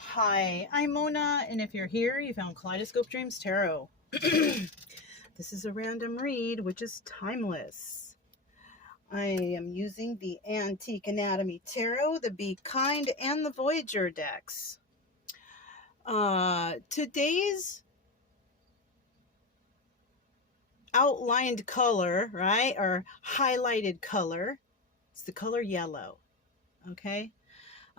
Hi, I'm Mona, and if you're here, you found Kaleidoscope Dreams Tarot. This is a random read, which is timeless. I am using the Antique Anatomy Tarot, the Be Kind, and the Voyager decks. Today's outlined color, right, or highlighted color, is the color yellow, okay?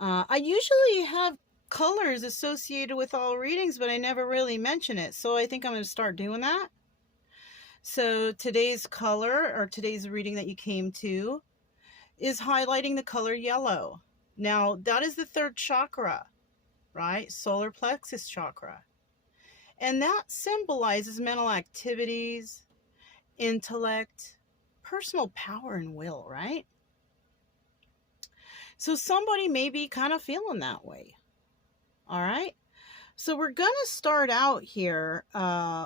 I usually have colors associated with all readings, but I never really mention it. So I think I'm going to start doing that. So today's color, or today's reading that you came to, is highlighting the color yellow. Now, that is the third chakra, right? Solar plexus chakra. And that symbolizes mental activities, intellect, personal power, and will, right? So somebody may be kind of feeling that way. All right. So we're going to start out here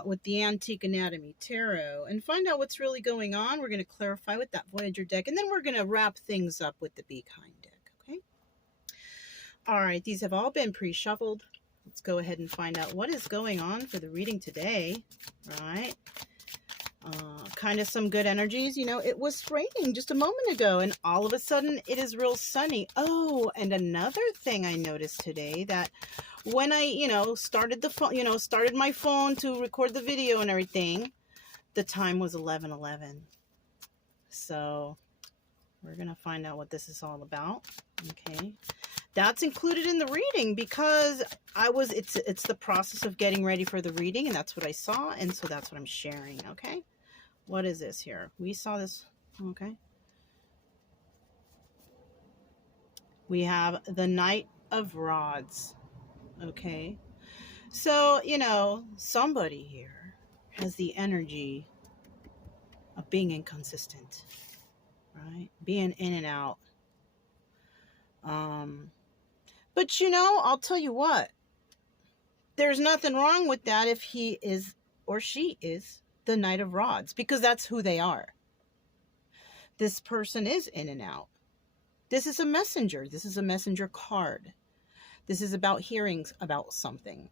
with the Antique Anatomy Tarot and find out what's really going on. We're going to clarify with that Voyager deck, and then we're going to wrap things up with the Be Kind deck, okay? All right, these have all been pre-shuffled. Let's go ahead and find out what is going on for the reading today, right? Kind of some good energies. You know, it was raining just a moment ago, and all of a sudden it is real sunny. Oh, and another thing I noticed today, that when I, started the phone, started my phone to record the video and everything, the time was 11:11. So we're going to find out what this is all about. Okay. That's included in the reading because it's the process of getting ready for the reading, and that's what I saw. And so that's what I'm sharing. Okay. What is this here? We saw this. Okay. We have the Knight of Rods. Okay. So, somebody here has the energy of being inconsistent, right? Being in and out. But, I'll tell you what. There's nothing wrong with that if he is or she is the Knight of Rods, because that's who they are. This person is in and out. This is a messenger. This is a messenger card. This is about hearing about something.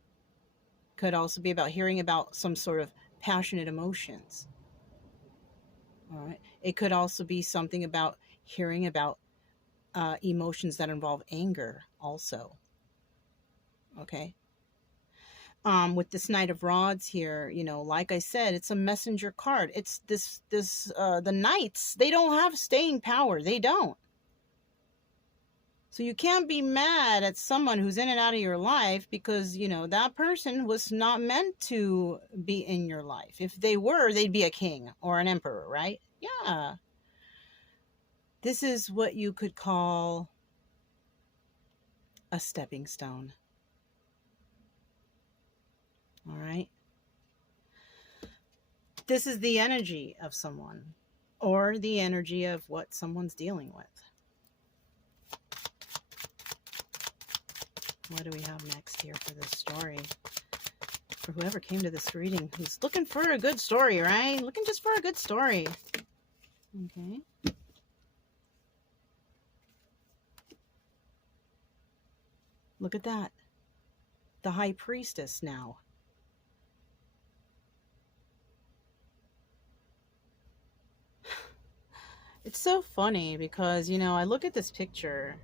Could also be about hearing about some sort of passionate emotions. All right. It could also be something about hearing about emotions that involve anger also. Okay. With this Knight of Rods here, like I said, it's a messenger card. It's the Knights, they don't have staying power. They don't. So you can't be mad at someone who's in and out of your life because, that person was not meant to be in your life. If they were, they'd be a king or an emperor, right? Yeah. This is what you could call a stepping stone. All right. This is the energy of someone, or the energy of what someone's dealing with. What do we have next here for this story? For whoever came to this reading, who's looking for a good story, right? Looking just for a good story. Okay. Look at that. The High Priestess now. It's so funny because, I look at this picture,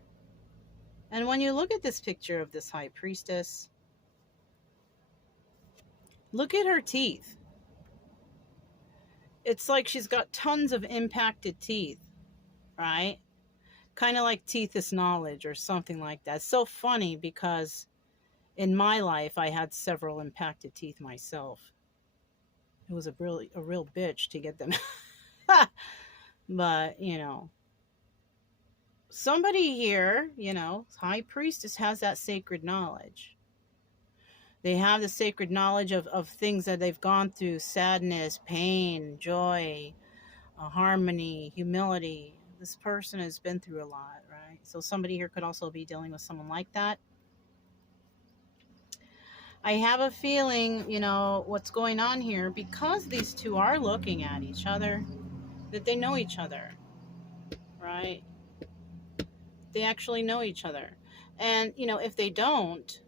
and when you look at this picture of this High Priestess, look at her teeth. It's like she's got tons of impacted teeth, right? Kind of like teethus knowledge or something like that. It's so funny because in my life, I had several impacted teeth myself. It was a real bitch to get them. But, somebody here, High Priestess has that sacred knowledge. They have the sacred knowledge of things that they've gone through: sadness, pain, joy, harmony, humility. This person has been through a lot, right? So somebody here could also be dealing with someone like that. I have a feeling, what's going on here, because these two are looking at each other, that they know each other, right? They actually know each other. And, if they don't,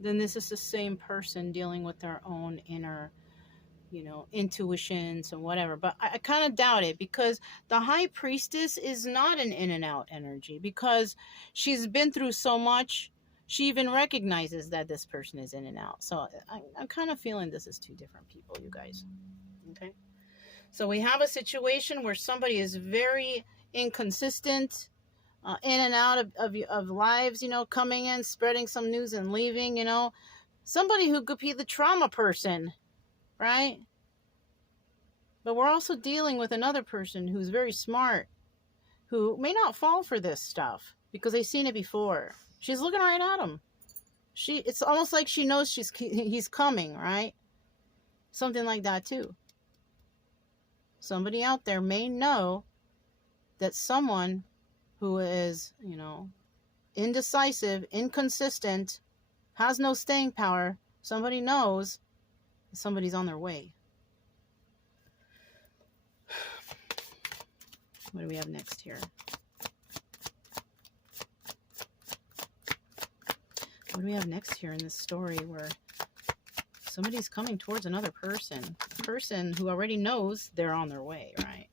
then this is the same person dealing with their own inner, intuitions and whatever. But I kind of doubt it, because the high priestess is not an in and out energy, because she's been through so much. She even recognizes that this person is in and out. So I'm kind of feeling this is two different people, you guys. Okay. So we have a situation where somebody is very inconsistent, in and out of lives, coming in, spreading some news and leaving, somebody who could be the trauma person, right? But we're also dealing with another person who's very smart, who may not fall for this stuff because they've seen it before. She's looking right at him. It's almost like she knows he's coming, right? Something like that too. Somebody out there may know that someone who is, indecisive, inconsistent, has no staying power, somebody knows somebody's on their way. What do we have next here? What do we have next here in this story where somebody's coming towards another person? A person who already knows they're on their way, right?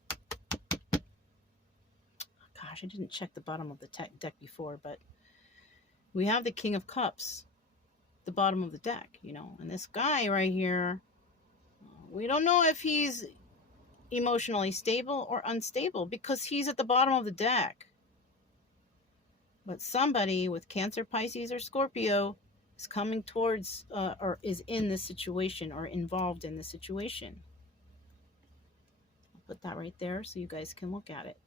Gosh, I didn't check the bottom of the deck before, but we have the King of Cups, the bottom of the deck, and this guy right here, we don't know if he's emotionally stable or unstable because he's at the bottom of the deck. But somebody with Cancer, Pisces, or Scorpio is coming towards or is in this situation or involved in this situation. I'll put that right there so you guys can look at it.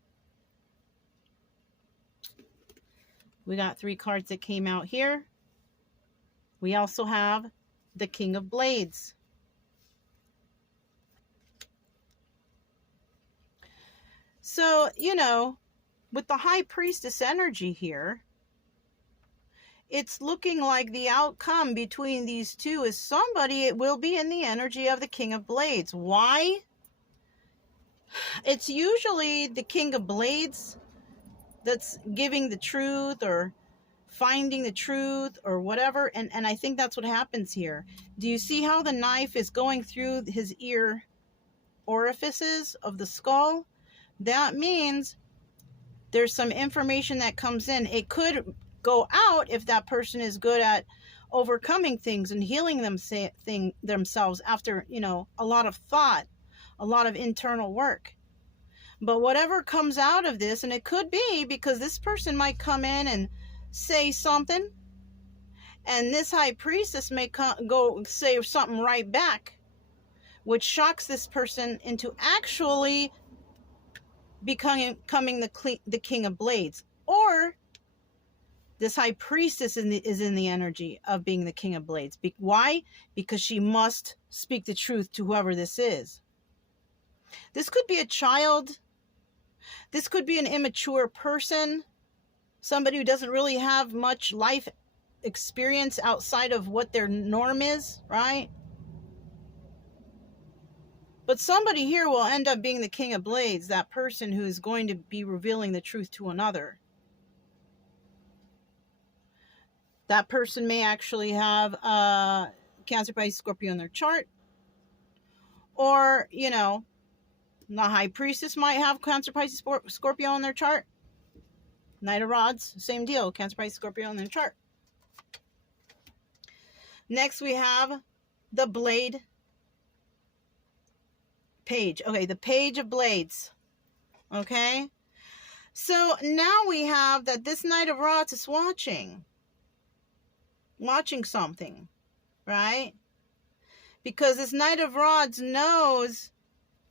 We got 3 cards that came out here. We also have the King of Blades. So, with the High Priestess energy here, it's looking like the outcome between these two is somebody, it will be in the energy of the King of Blades. Why? It's usually the King of Blades that's giving the truth or finding the truth or whatever. And I think that's what happens here. Do you see how the knife is going through his ear orifices of the skull? That means there's some information that comes in. It could go out if that person is good at overcoming things and healing themselves after, a lot of thought, a lot of internal work. But whatever comes out of this, and it could be because this person might come in and say something, and this High Priestess may go say something right back, which shocks this person into actually becoming the King of Blades. Or this High Priestess is in the energy of being the King of Blades. Why? Because she must speak the truth to whoever this is. This could be a child. This could be an immature person. Somebody who doesn't really have much life experience outside of what their norm is, right? But somebody here will end up being the King of Blades, that person who is going to be revealing the truth to another. That person may actually have Cancer, Pisces, Scorpio in their chart. Or, the High Priestess might have Cancer, Pisces, Scorpio in their chart. Knight of Rods, same deal. Cancer, Pisces, Scorpio in their chart. Next we have the Blade Page. Okay, the Page of Blades. Okay. So now we have that this Knight of Rods is watching something, right? Because this Knight of Rods knows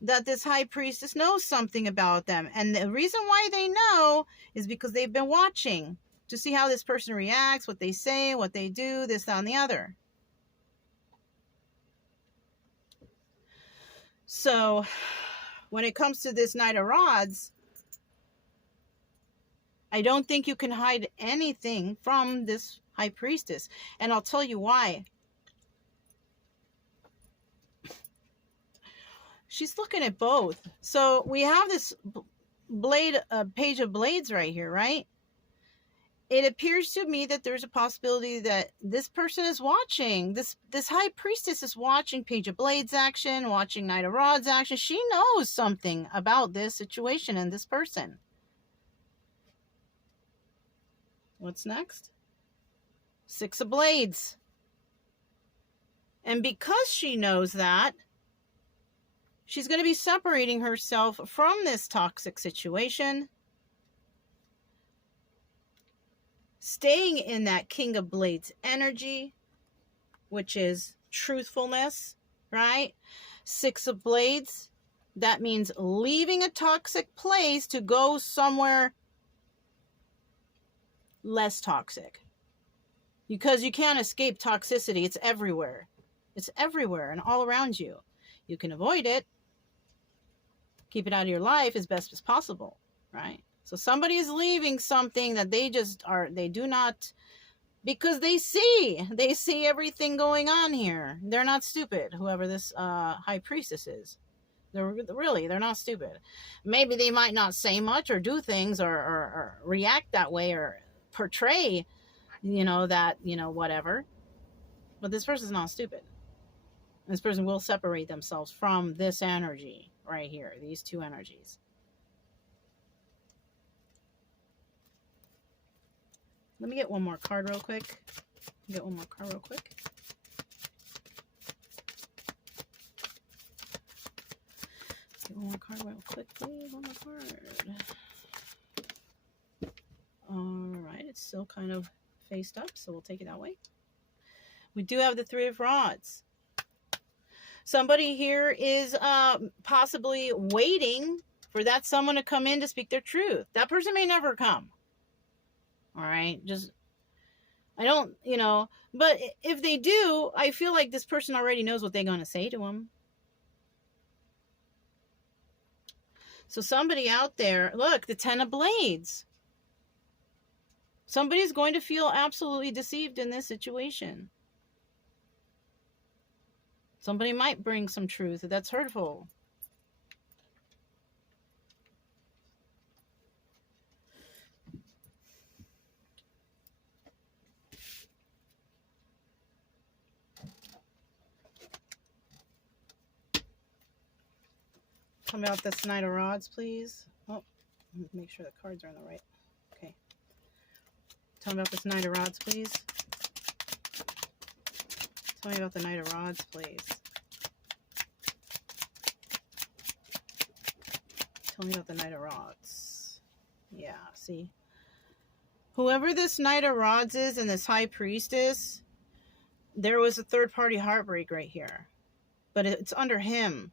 that this High Priestess knows something about them. And the reason why they know is because they've been watching to see how this person reacts, what they say, what they do, this, that, and the other. So when it comes to this Knight of Rods, I don't think you can hide anything from this High Priestess. And I'll tell you why. She's looking at both. So we have this Page of Blades right here, right? it appears to me that there's a possibility that this person is watching. This high priestess is watching Page of Blades action, watching Knight of Rods action. She knows something about this situation and this person. What's next? Six of Blades. And because she knows that, she's going to be separating herself from this toxic situation, staying in that King of Blades energy, which is truthfulness, right? Six of Blades, that means leaving a toxic place to go somewhere less toxic. Because you can't escape toxicity. It's everywhere. It's everywhere and all around you. You can avoid it. Keep it out of your life as best as possible, right? So somebody is leaving something that they do not, because they see everything going on here. They're not stupid, whoever this high priestess is. They're not stupid. Maybe they might not say much or do things or react that way or portray, whatever. But this person's not stupid. This person will separate themselves from this energy right here, these two energies. Let me get one more card real quick. Get one more card real quick. Get one more card real quick, please. One more card. All right, it's still kind of faced up, so we'll take it that way. We do have the Three of Rods. Somebody here is possibly waiting for that someone to come in to speak their truth. That person may never come. All right, but if they do, I feel like this person already knows what they're going to say to them. So somebody out there, look, the Ten of Blades. Somebody's going to feel absolutely deceived in this situation. Somebody might bring some truth that's hurtful. Tell me about this Knight of Rods, please. Oh, make sure the cards are on the right. Okay. Tell me about this Knight of Rods, please. Tell me about the Knight of Rods, please. Tell me about the Knight of Rods. Yeah, see? Whoever this Knight of Rods is and this High Priestess, there was a third-party heartbreak right here. But it's under him.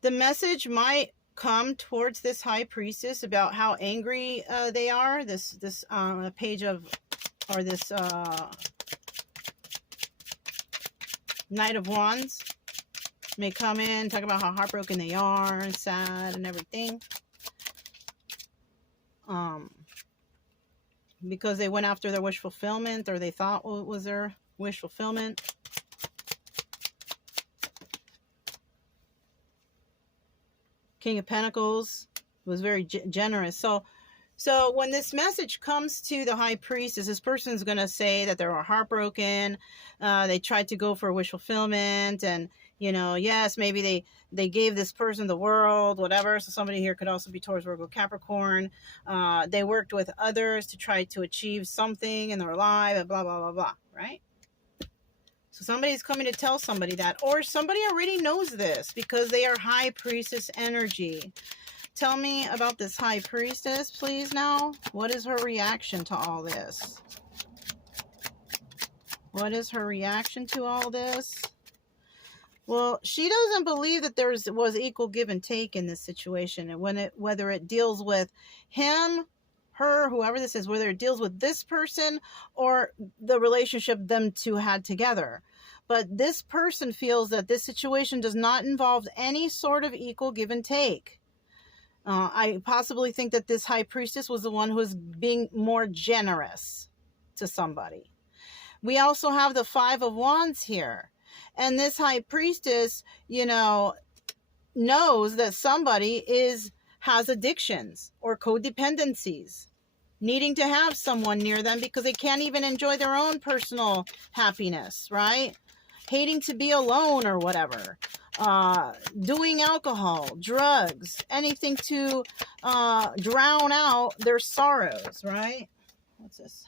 The message might come towards this High Priestess about how angry they are. This page of, or this Knight of Wands may come in, talk about how heartbroken they are and sad and everything. Because they went after their wish fulfillment, or they thought was their wish fulfillment. King of Pentacles was very generous. So when this message comes to the High Priestess, this person's going to say that they were heartbroken. They tried to go for wish fulfillment, and yes, maybe they gave this person the world, whatever. So somebody here could also be Taurus, Virgo, Capricorn. They worked with others to try to achieve something in their life, and blah, blah, blah, blah, right? So somebody's coming to tell somebody that, or somebody already knows this because they are High Priestess energy. Tell me about this High Priestess, please, now. What is her reaction to all this? What is her reaction to all this? Well, she doesn't believe that there was equal give and take in this situation. And whether it deals with him, her, whoever this is, whether it deals with this person or the relationship them two had together. But this person feels that this situation does not involve any sort of equal give and take. I possibly think that this High Priestess was the one who was being more generous to somebody. We also have the Five of Wands here. And this High Priestess, knows that somebody has addictions or codependencies, needing to have someone near them because they can't even enjoy their own personal happiness, right? Hating to be alone or whatever. Doing alcohol, drugs, anything to drown out their sorrows, right? What's this?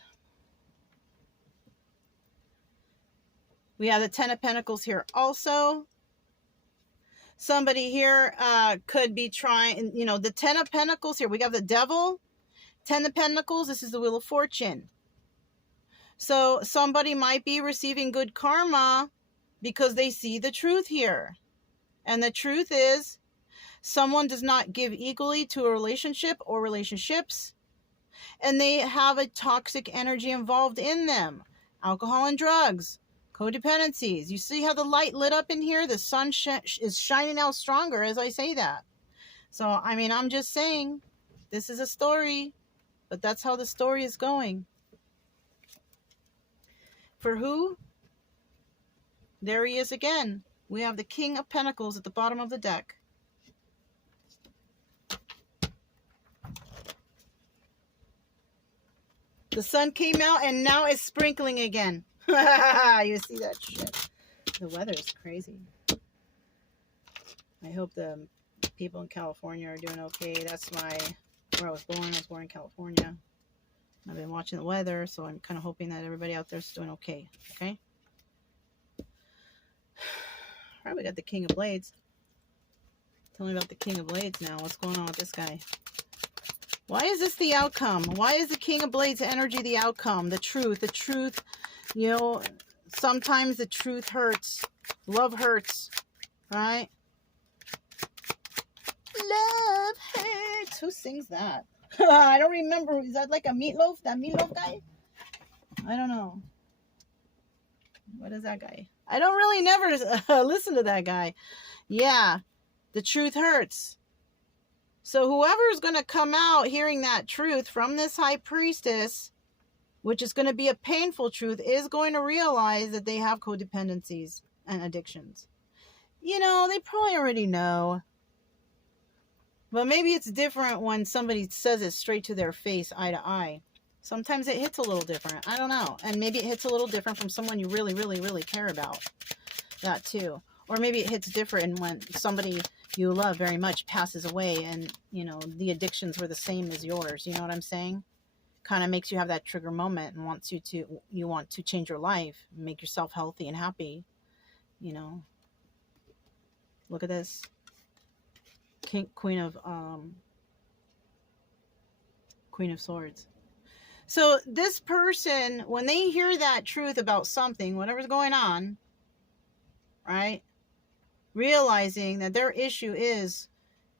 We have the Ten of Pentacles here also. Somebody here could be trying, you know, the Ten of Pentacles here. We got the Devil, Ten of Pentacles. This is the Wheel of Fortune. So somebody might be receiving good karma because they see the truth here. And the truth is, someone does not give equally to a relationship or relationships, and they have a toxic energy involved in them. Alcohol and drugs, codependencies. You see how the light lit up in here? The sun is shining out stronger as I say that. So, I mean, I'm just saying, this is a story, but that's how the story is going. For who? There he is again. We have the King of Pentacles at the bottom of the deck. The sun came out and now it's sprinkling again. You see that shit? The weather is crazy. I hope the people in California are doing okay. That's where I was born. I was born in California. I've been watching the weather, so I'm kind of hoping that everybody out there is doing okay. Okay? All right, we got the King of Blades. Tell me about the King of Blades now. What's going on with this guy? Why is this the outcome? Why is the King of Blades energy the outcome? The truth, you know, sometimes the truth hurts. Love hurts, right? Love hurts. Who sings that? I don't remember. Is that like a Meatloaf? That Meatloaf guy? I don't know. What is that guy? I don't really never listen to that guy. Yeah, the truth hurts. So whoever is going to come out hearing that truth from this high priestess, which is going to be a painful truth, is going to realize that they have codependencies and addictions. You know, they probably already know. But maybe it's different when somebody says it straight to their face, eye to eye. Sometimes it hits a little different. I don't know. And maybe it hits a little different from someone you really, really, really care about. That too. Or maybe it hits different when somebody you love very much passes away and, you know, the addictions were the same as yours. You know what I'm saying? Kind of makes you have that trigger moment and you want to change your life, make yourself healthy and happy. You know, look at this. Queen of Swords. So this person, when they hear that truth about something, whatever's going on, right? Realizing that their issue is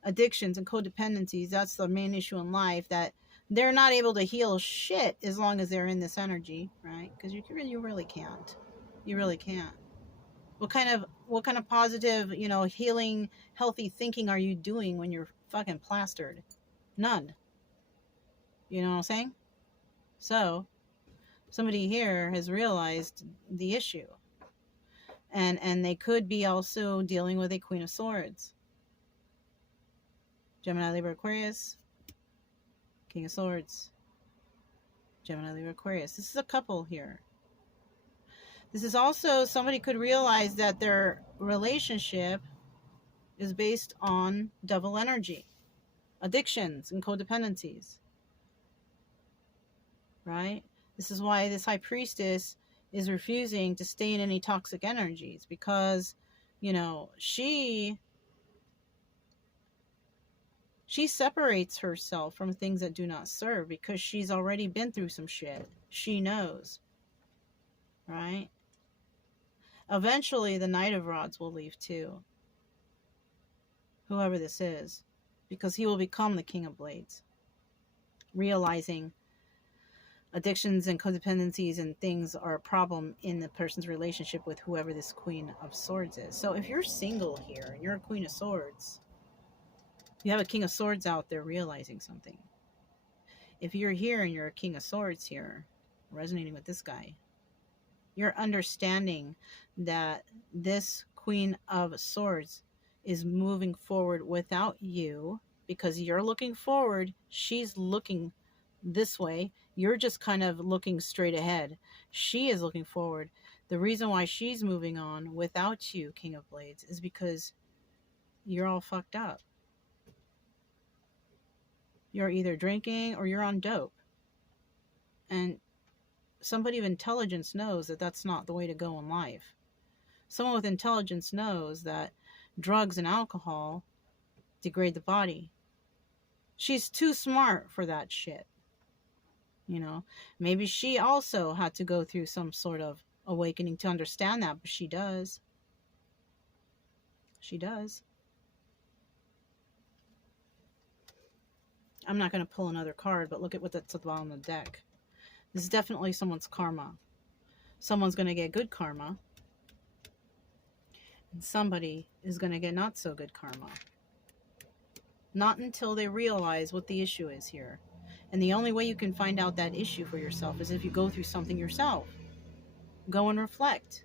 addictions and codependencies. That's the main issue in life, that they're not able to heal shit as long as they're in this energy, right? Because you really can't. You really can't. What kind of positive, you know, healing, healthy thinking are you doing when you're fucking plastered? None. You know what I'm saying? So, somebody here has realized the issue. And they could be also dealing with a Queen of Swords. Gemini, Libra, Aquarius. King of Swords. Gemini, Libra, Aquarius. This is a couple here. This is also, somebody could realize that their relationship is based on devil energy, addictions, and codependencies. Right? This is why this high priestess is refusing to stay in any toxic energies, because, you know, she separates herself from things that do not serve because she's already been through some shit. She knows. Right? Eventually, the Knight of Rods will leave too. Whoever this is. Because he will become the King of Blades. Realizing addictions and codependencies and things are a problem in the person's relationship with whoever this Queen of Swords is. So if you're single here and you're a Queen of Swords, you have a King of Swords out there realizing something. If you're here and you're a King of Swords here, resonating with this guy, you're understanding that this Queen of Swords is moving forward without you because you're looking forward. She's looking this way. You're just kind of looking straight ahead. She is looking forward. The reason why she's moving on without you, King of Blades, is because you're all fucked up. You're either drinking or you're on dope. And somebody of intelligence knows that that's not the way to go in life. Someone with intelligence knows that drugs and alcohol degrade the body. She's too smart for that shit. You know, maybe she also had to go through some sort of awakening to understand that, but she does. She does. I'm not going to pull another card, but look at that's at the bottom of the deck. This is definitely someone's karma. Someone's going to get good karma. And somebody is going to get not so good karma. Not until they realize what the issue is here. And the only way you can find out that issue for yourself is if you go through something yourself. Go and reflect.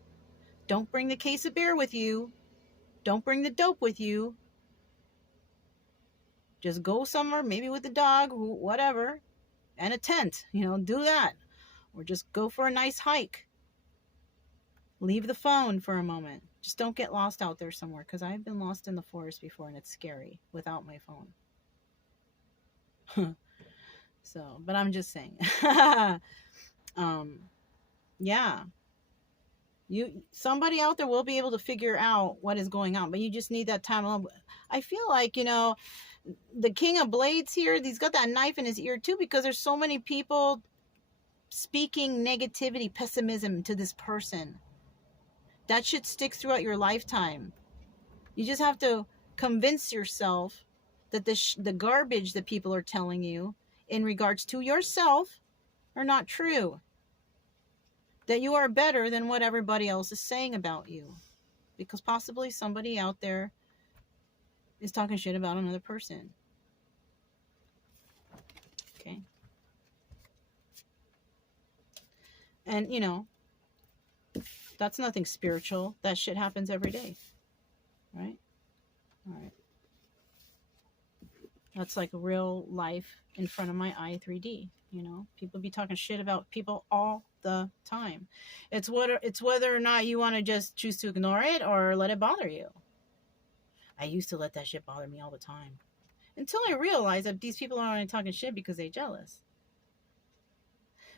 Don't bring the case of beer with you. Don't bring the dope with you. Just go somewhere, maybe with the dog, whatever, and a tent. You know, do that. Or just go for a nice hike. Leave the phone for a moment. Just don't get lost out there somewhere, because I've been lost in the forest before and it's scary without my phone. So, but I'm just saying. Yeah. Somebody out there will be able to figure out what is going on, but you just need that time alone. I feel like, you know, the King of Blades here, he's got that knife in his ear too, because there's so many people speaking negativity, pessimism to this person. That shit sticks throughout your lifetime. You just have to convince yourself that the garbage that people are telling you in regards to yourself are not true. That you are better than what everybody else is saying about you. Because possibly somebody out there is talking shit about another person. Okay. And, you know, that's nothing spiritual. That shit happens every day. Right? All right. That's like real life in front of my eye 3D. You know, people be talking shit about people all the time. It's whether or not you want to just choose to ignore it or let it bother you. I used to let that shit bother me all the time. Until I realized that these people are only talking shit because they're jealous.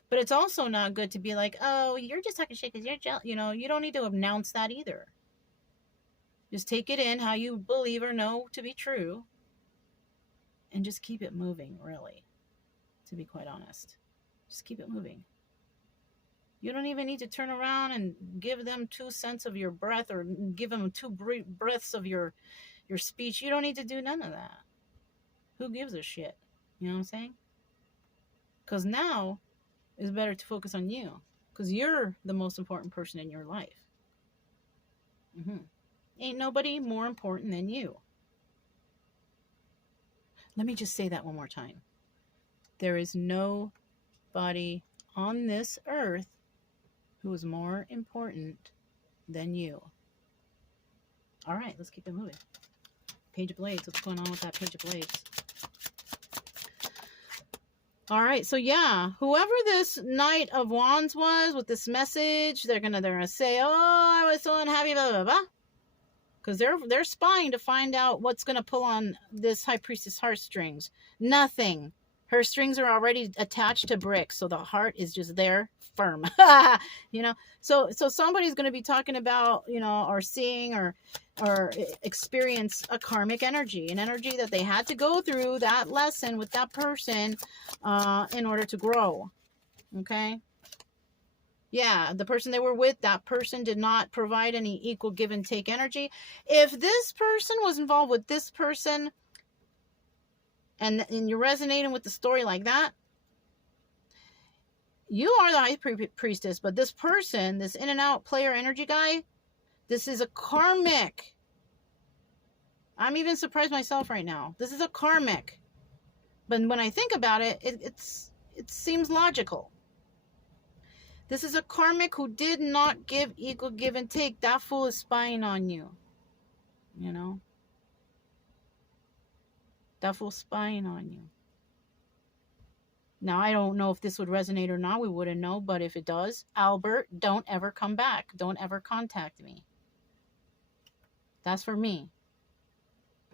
But it's also not good to be like, oh, you're just talking shit because you're jealous. You know, you don't need to announce that either. Just take it in how you believe or know to be true. And just keep it moving, really. To be quite honest. Just keep it moving. You don't even need to turn around and give them 2 cents of your breath or give them 2 breaths of your speech. You don't need to do none of that. Who gives a shit? You know what I'm saying? Because now it's better to focus on you. Because you're the most important person in your life. Ain't nobody more important than you. Let me just say that one more time. There is nobody on this earth who is more important than you. All right, let's keep it moving. Page of Blades. What's going on with that Page of Blades? All right, so yeah, whoever this Knight of Wands was with this message, they're gonna say, "Oh, I was so unhappy," blah blah blah, because they're spying to find out what's gonna pull on this High Priestess heartstrings. Nothing. Her strings are already attached to bricks, so the heart is just there, firm. You know, so somebody's going to be talking about, you know, or seeing or experience a karmic energy, an energy that they had to go through that lesson with that person in order to grow. Okay. Yeah, the person they were with, that person did not provide any equal give and take energy. If this person was involved with this person, and you're resonating with the story like that, you are the High Priestess, but this person, this in and out player energy guy, this is a karmic. I'm even surprised myself right now. This is a karmic. But when I think about it, it seems logical. This is a karmic who did not give equal give and take. That fool is spying on you. You know? Devil spying on you. Now, I don't know if this would resonate or not. We wouldn't know. But if it does, Albert, don't ever come back. Don't ever contact me. That's for me.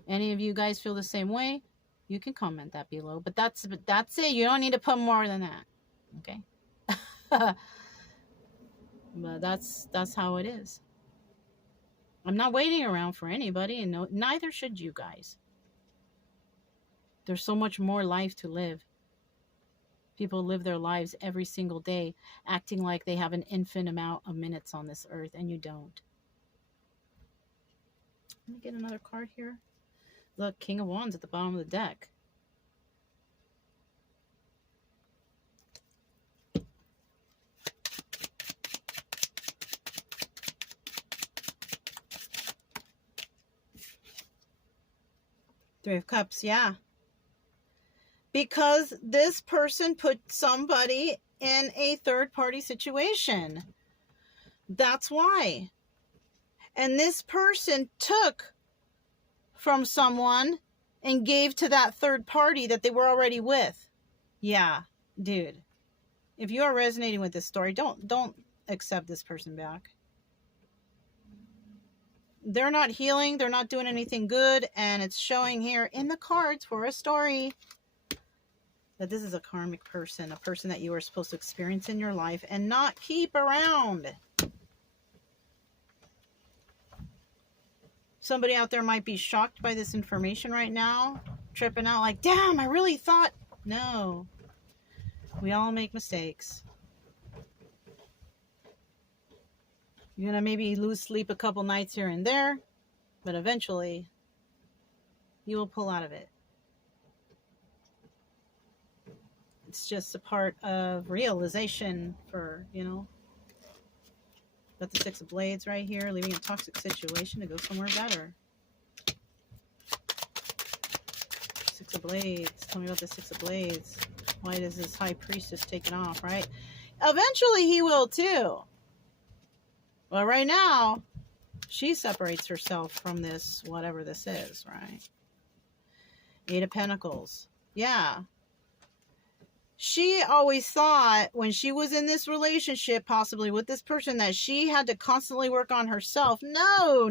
Any of you guys feel the same way? You can comment that below. But that's it. You don't need to put more than that. Okay? But that's how it is. I'm not waiting around for anybody, and neither should you guys. There's so much more life to live. People live their lives every single day acting like they have an infinite amount of minutes on this earth, and you don't. Let me get another card here. Look, King of Wands at the bottom of the deck. Three of Cups, yeah. Because this person put somebody in a third-party situation. That's why. And this person took from someone and gave to that third party that they were already with. Yeah, dude. If you are resonating with this story, don't accept this person back. They're not healing. They're not doing anything good. And it's showing here in the cards for a story that this is a karmic person, a person that you are supposed to experience in your life and not keep around. Somebody out there might be shocked by this information right now, tripping out like, damn, I really thought. No, we all make mistakes. You're going to maybe lose sleep a couple nights here and there, but eventually you will pull out of it. It's just a part of realization for, got the Six of Blades right here, leaving a toxic situation to go somewhere better. Six of Blades. Tell me about the Six of Blades. Why does this High Priestess take it off, right? Eventually he will too. Well, right now, she separates herself from this, whatever this is, right? Eight of Pentacles. Yeah. She always thought when she was in this relationship, possibly with this person, that she had to constantly work on herself. No.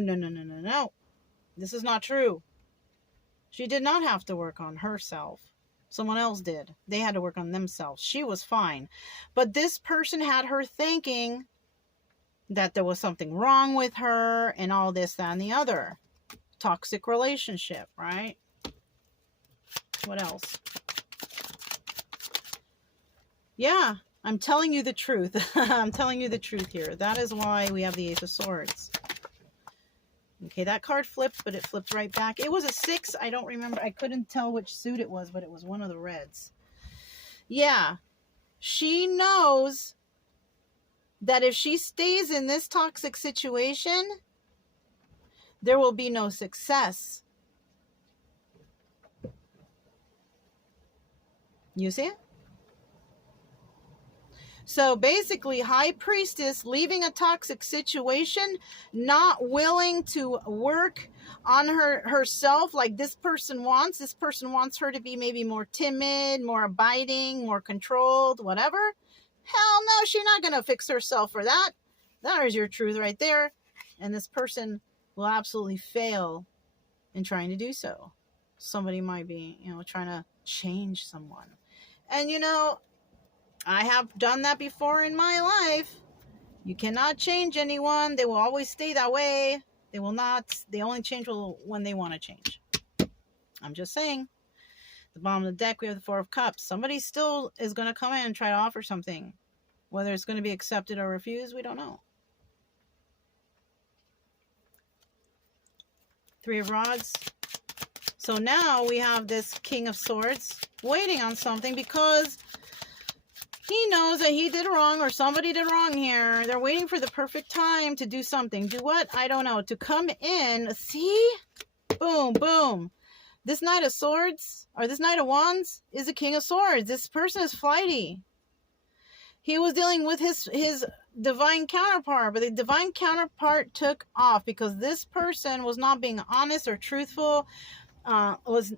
This is not true. She did not have to work on herself. Someone else did. They had to work on themselves. She was fine. But this person had her thinking that there was something wrong with her and all this, that, and the other. Toxic relationship, right? What else? Yeah, I'm telling you the truth. I'm telling you the truth here. That is why we have the Ace of Swords. Okay, that card flipped, but it flipped right back. It was a 6. I don't remember. I couldn't tell which suit it was, but it was one of the reds. Yeah, she knows that if she stays in this toxic situation, there will be no success. You see it? So basically, High Priestess leaving a toxic situation, not willing to work on herself like this person wants. This person wants her to be maybe more timid, more abiding, more controlled, whatever. Hell no, she's not going to fix herself for that. That is your truth right there. And this person will absolutely fail in trying to do so. Somebody might be, trying to change someone. And, I have done that before in my life. You cannot change anyone. They will always stay that way. They will not. They only change when they want to change. I'm just saying. The bottom of the deck, we have the Four of Cups. Somebody still is going to come in and try to offer something. Whether it's going to be accepted or refused, we don't know. Three of Rods. So now we have this King of Swords waiting on something because he knows that he did wrong or somebody did wrong here. They're waiting for the perfect time to do something. Do what? I don't know. To come in. See? Boom, boom. This Knight of Swords, or this Knight of Wands, is a King of Swords. This person is flighty. He was dealing with his divine counterpart, but the divine counterpart took off because this person was not being honest or truthful. was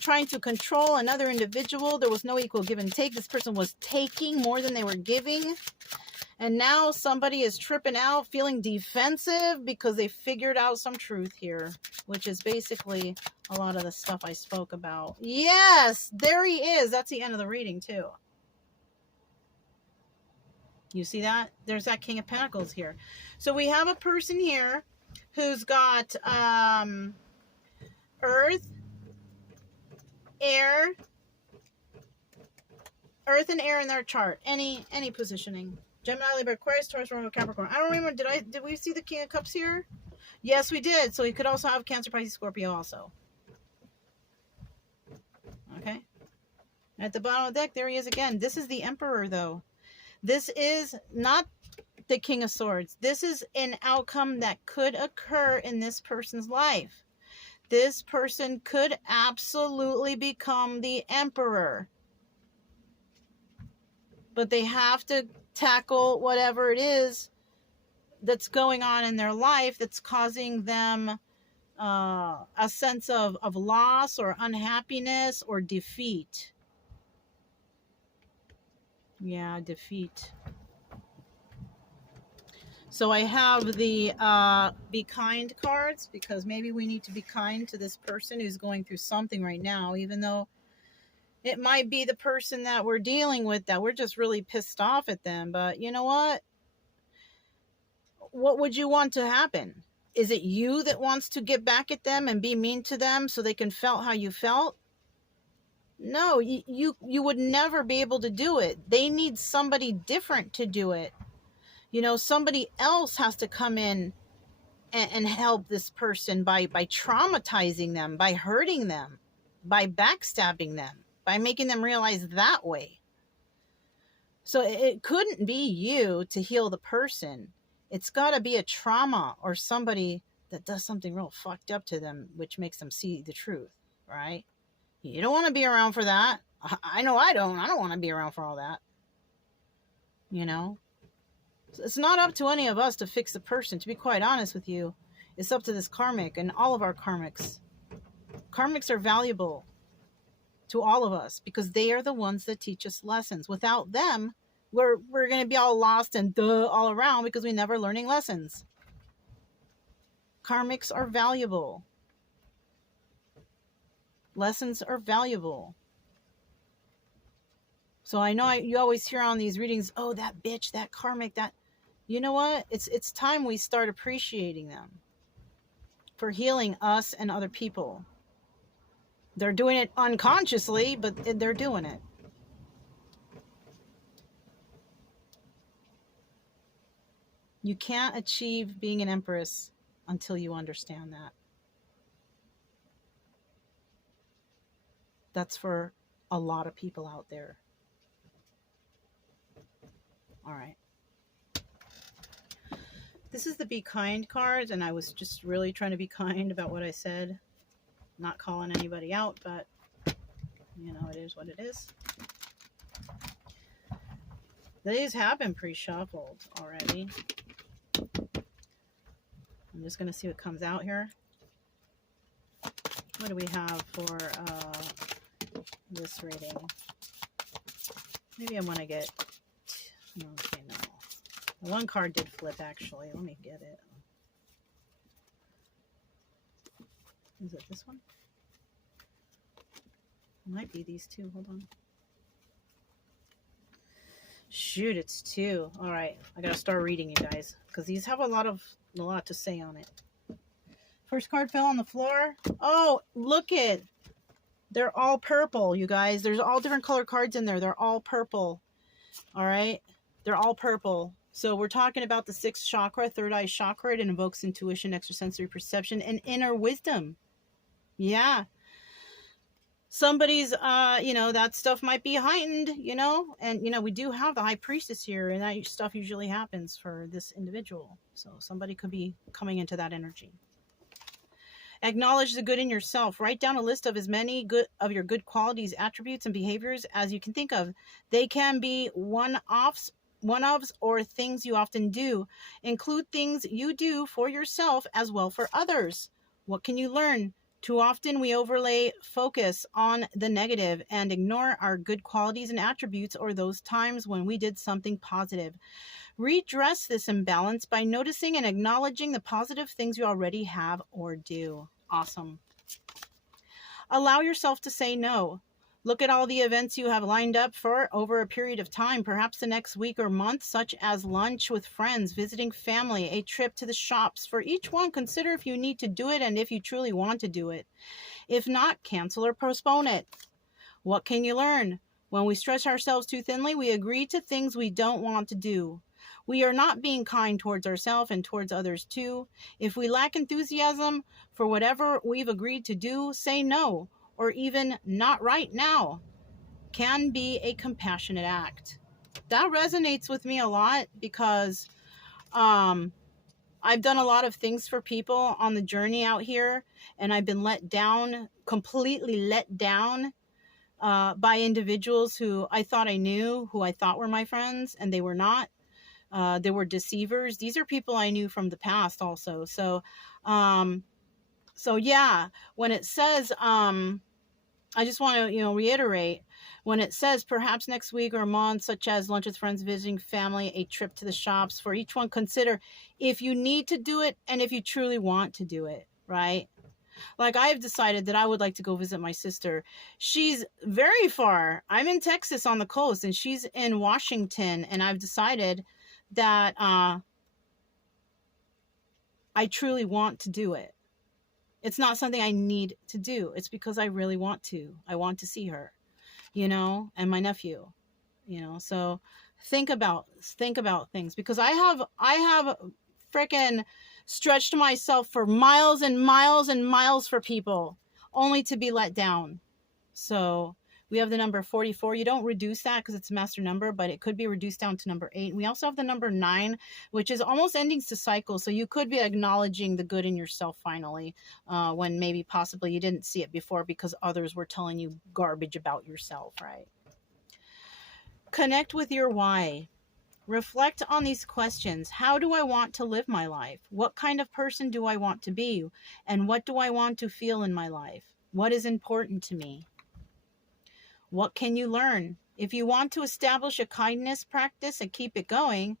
trying to control another individual. There was no equal give and take. This person was taking more than they were giving. And now somebody is tripping out, feeling defensive because they figured out some truth here, which is basically a lot of the stuff I spoke about. Yes, there he is. That's the end of the reading too. You see that? There's that King of Pentacles here. So we have a person here who's got earth, air, earth and air in their chart. Any positioning. Gemini, Libra, Aquarius, Taurus, Virgo, Capricorn. I don't remember. Did we see the King of Cups here? Yes, we did. So he could also have Cancer, Pisces, Scorpio also. Okay. At the bottom of the deck, there he is again. This is the Emperor, though. This is not the King of Swords. This is an outcome that could occur in this person's life. This person could absolutely become the Emperor. But they have to tackle whatever it is that's going on in their life that's causing them a sense of loss or unhappiness or defeat. Yeah, defeat. So I have the Be Kind cards, because maybe we need to be kind to this person who's going through something right now, even though it might be the person that we're dealing with that we're just really pissed off at them. But you know what? What would you want to happen? Is it you that wants to get back at them and be mean to them so they can feel how you felt? No, you would never be able to do it. They need somebody different to do it. You know, somebody else has to come in and help this person by traumatizing them, by hurting them, by backstabbing them, by making them realize that way. So it couldn't be you to heal the person. It's got to be a trauma or somebody that does something real fucked up to them, which makes them see the truth, right? You don't want to be around for that. I know I don't. I don't want to be around for all that. You know? It's not up to any of us to fix the person. To be quite honest with you, it's up to this karmic and all of our karmics. Karmics are valuable to all of us because they are the ones that teach us lessons. Without them, we're going to be all lost and all around because we never learning lessons. Karmics are valuable. Lessons are valuable. So I know you always hear on these readings, oh, that bitch, that karmic, that... You know what? It's time we start appreciating them for healing us and other people. They're doing it unconsciously, but they're doing it. You can't achieve being an empress until you understand that. That's for a lot of people out there. All right. This is the Be Kind card, and I was just really trying to be kind about what I said. Not calling anybody out, but, you know, it is what it is. These have been pre-shuffled already. I'm just going to see what comes out here. What do we have for this reading? Maybe I want to get... Okay, no. One card did flip, actually. Let me get it. Is it this one? It might be these two. Hold on. Shoot, it's two. All right, I gotta start reading, you guys, because these have a lot to say on it. First card fell on the floor. Oh, look it. They're all purple, you guys. There's all different color cards in there. They're all purple. All right, they're all purple. So we're talking about the sixth chakra, third eye chakra. It invokes intuition, extrasensory perception, and inner wisdom. Yeah. Somebody's, you know, that stuff might be heightened, you know, and, you know, we do have the high priestess here, and that stuff usually happens for this individual. So somebody could be coming into that energy. Acknowledge the good in yourself. Write down a list of as many of your good qualities, attributes, and behaviors as you can think of. They can be one-offs or things you often do. Include things you do for yourself as well for others. What can you learn Too often we overlay focus on the negative and ignore our good qualities and attributes or those times when we did something positive. Redress this imbalance by noticing and acknowledging the positive things you already have or do. Awesome. Allow yourself to say no. Look at all the events you have lined up for over a period of time, perhaps the next week or month, such as lunch with friends, visiting family, a trip to the shops. For each one, consider if you need to do it and if you truly want to do it. If not, cancel or postpone it. What can you learn? When we stretch ourselves too thinly, we agree to things we don't want to do. We are not being kind towards ourselves and towards others too. If we lack enthusiasm for whatever we've agreed to do, say no, or even not right now, can be a compassionate act. That resonates with me a lot because I've done a lot of things for people on the journey out here, and I've been let down, completely let down by individuals who I thought I knew, who I thought were my friends, and they were not. They were deceivers. These are people I knew from the past also. So yeah, when it says, I just want to, reiterate, when it says perhaps next week or month, such as lunch with friends, visiting family, a trip to the shops, for each one, consider if you need to do it and if you truly want to do it, right? Like, I've decided that I would like to go visit my sister. She's very far. I'm in Texas on the coast and she's in Washington, and I've decided that I truly want to do it. It's not something I need to do. It's because I really want to. I want to see her, and my nephew, so think about things, because I have freaking stretched myself for miles and miles and miles for people only to be let down. So we have the number 44. You don't reduce that because it's a master number, but it could be reduced down to number 8. We also have the number 9, which is almost endings to cycle. So you could be acknowledging the good in yourself finally, when maybe possibly you didn't see it before because others were telling you garbage about yourself, right? Connect with your why. Reflect on these questions. How do I want to live my life? What kind of person do I want to be? And what do I want to feel in my life? What is important to me? What can you learn? If you want to establish a kindness practice and keep it going,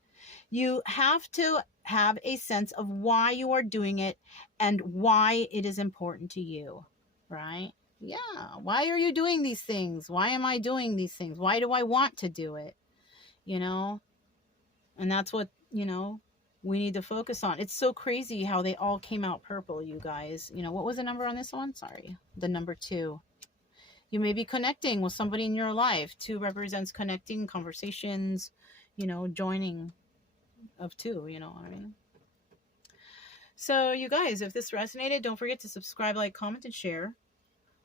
you have to have a sense of why you are doing it and why it is important to you, right? Yeah. Why are you doing these things? Why am I doing these things? Why do I want to do it? And that's what, we need to focus on. It's so crazy how they all came out purple, you guys. What was the number on this one? Sorry. The number 2. You may be connecting with somebody in your life. 2 represents connecting, conversations, joining of 2, you know what I mean? So you guys, if this resonated, don't forget to subscribe, like, comment, and share.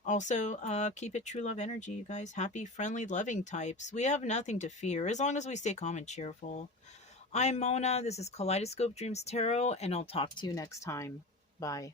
Also, keep it true love energy, you guys. Happy, friendly, loving types. We have nothing to fear as long as we stay calm and cheerful. I'm Mona. This is Kaleidoscope Dreams Tarot, and I'll talk to you next time. Bye.